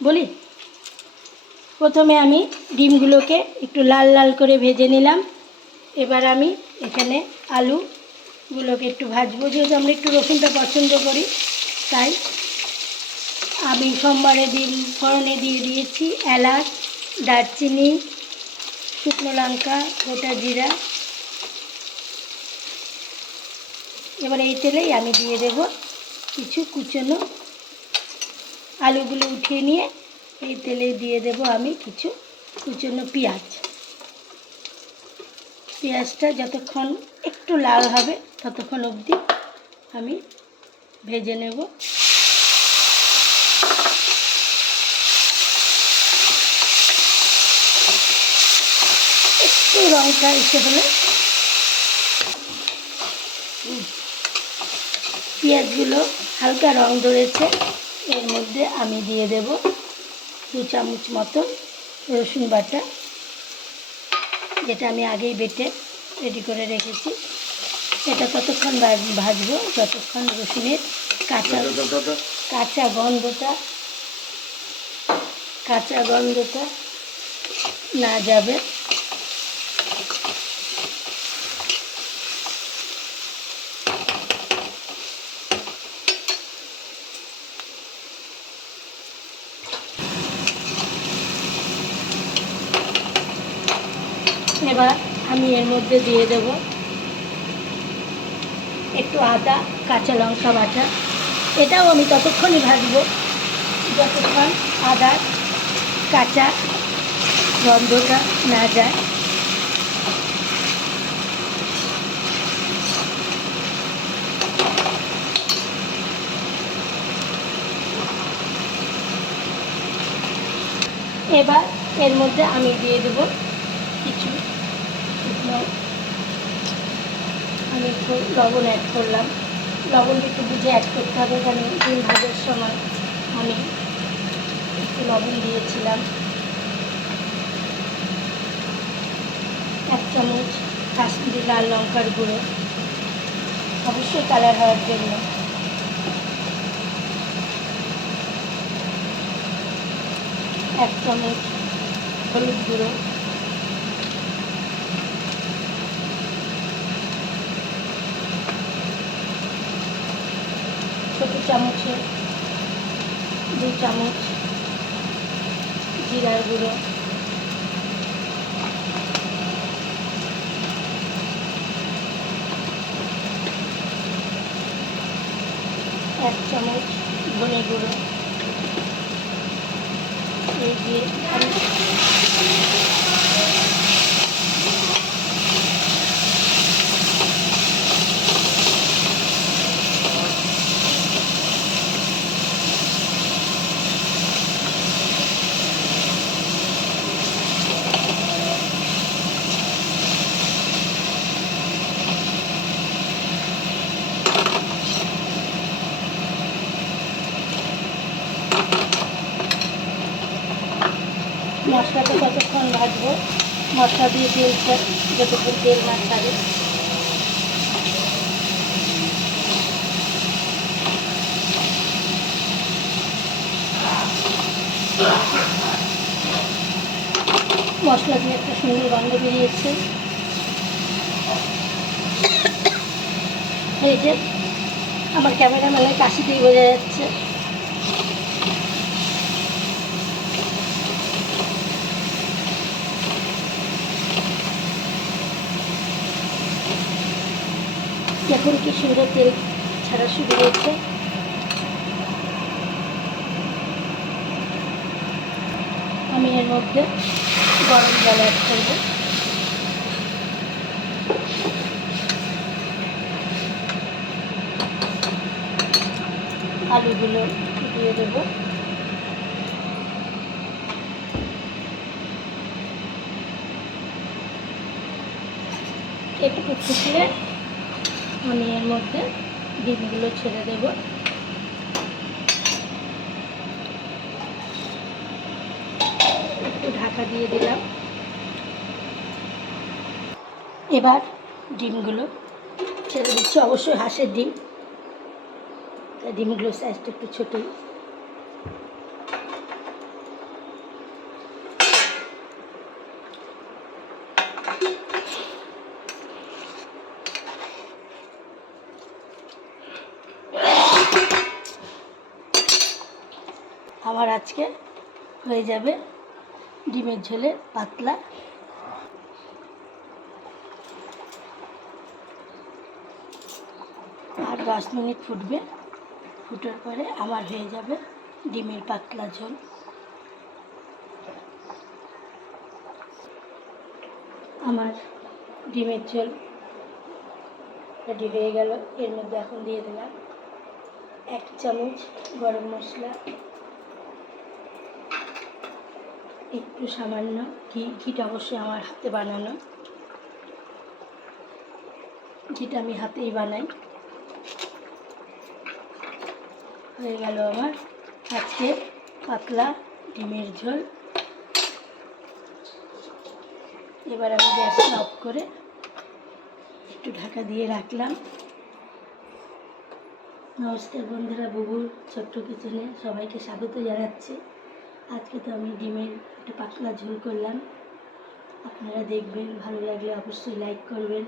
বলি। প্রথমে আমি ডিমগুলোকে একটু লাল লাল করে ভেজে নিলাম। এবার আমি এখানে আলুগুলোকে একটু ভাজবো, যেহেতু আমরা একটু রসুনটা পছন্দ করি তাই আমি সোমবারে ফোড়নে দিয়ে দিয়েছি এলাচ, দারচিনি, শুকনো লঙ্কা, গোটা জিরা। এবার এই তেলেই আমি দিয়ে দেব কিছু কুচনো আলুগুলো উঠিয়ে নিয়ে এই তেলে দিয়ে দেব আমি কিছু কুচনো পেঁয়াজ। পেঁয়াজটা যতক্ষণ একটু লাল হবে ততক্ষণ অবধি আমি ভেজে নেব। একটু রঙটা এসে হলে পেঁয়াজগুলো হালকা রং ধরেছে, এর মধ্যে আমি দিয়ে দেব 2 চামচ মতো রসুন বাটা, যেটা আমি আগেই বেটে রেডি করে রেখেছি। এটা ততক্ষণ ভাজবো যতক্ষণ রসুনের কাঁচা গন্ধটা না যাবে। এবার আমি এর মধ্যে দিয়ে দেব একটু আদা, কাঁচা লঙ্কা বাটা। এটাও আমি ততক্ষণই ভাজবো যতক্ষণ আদার কাঁচা গন্ধটা না যায়। এবার এর মধ্যে আমি দিয়ে দেব কিছু শুকনো, আমি একটু লবণ অ্যাড করলাম। লবণটা একটু বুঝে অ্যাড করতে হবে, কারণ ডিম ভাজার সময় আমি একটু লবণ দিয়েছিলাম। 1 চামচ কাশ্মীরি লাল লঙ্কার গুঁড়ো, অবশ্যই কালার হওয়ার জন্য। 1 চামচ হলুদ গুঁড়ো, 1 চামচে 2 চামচ জিরার গুঁড়ো, 1 চামচ ধনে গুঁড়ো। এই দিয়ে আমি মশলাটা ততক্ষণ ভাজবো, মশলা দিয়ে তেলটা যতক্ষণ তেল না ছাড়ে। মশলা দিয়ে একটা সুন্দর গন্ধ বেরিয়েছে। এই যে আমার ক্যামেরাম্যানের কাশিতেই বোঝা যাচ্ছে। এখন কি সুন্দর তেল ছাড়া শুরু হয়েছে। আমি এর মধ্যে গরম জল অ্যাড করব। আলুগুলো দিয়ে দেব। একটু ফুটলে আমি এর মধ্যে ডিমগুলো ছেড়ে দেব। একটু ঢাকা দিয়ে দিলাম। এবার ডিমগুলো ছেড়ে দিচ্ছি, অবশ্যই হাঁসের ডিম, তাই ডিমগুলোর সাইজটা একটু ছোটোই। আমার আজকে হয়ে যাবে ডিমের ঝোলের পাতলা। আর 10 মিনিট ফুটবে, ফুটার পরে আমার হয়ে যাবে ডিমের পাতলা ঝোল। আমার ডিমের ঝোল রেডি হয়ে গেল। এর মধ্যে এখন দিয়ে দিলাম 1 চামচ গরম মশলা, একটু সামান্য ঘি। ঘিটা অবশ্যই আমার হাতে বানানো, ঘিটা আমি হাতেই বানাই। হয়ে গেল আমার আজকে পাতলা ডিমের ঝোল। এবার আমি গ্যাসটা অফ করে একটু ঢাকা দিয়ে রাখলাম। নমস্কার বন্ধুরা, বুবুর ছোট্ট কিচেনে সবাইকে স্বাগত জানাচ্ছি। আজকে তো আমি ডিমের একটা পাতলা ঝোল করলাম, আপনারা দেখবেন। ভালো লাগলে অবশ্যই লাইক করবেন।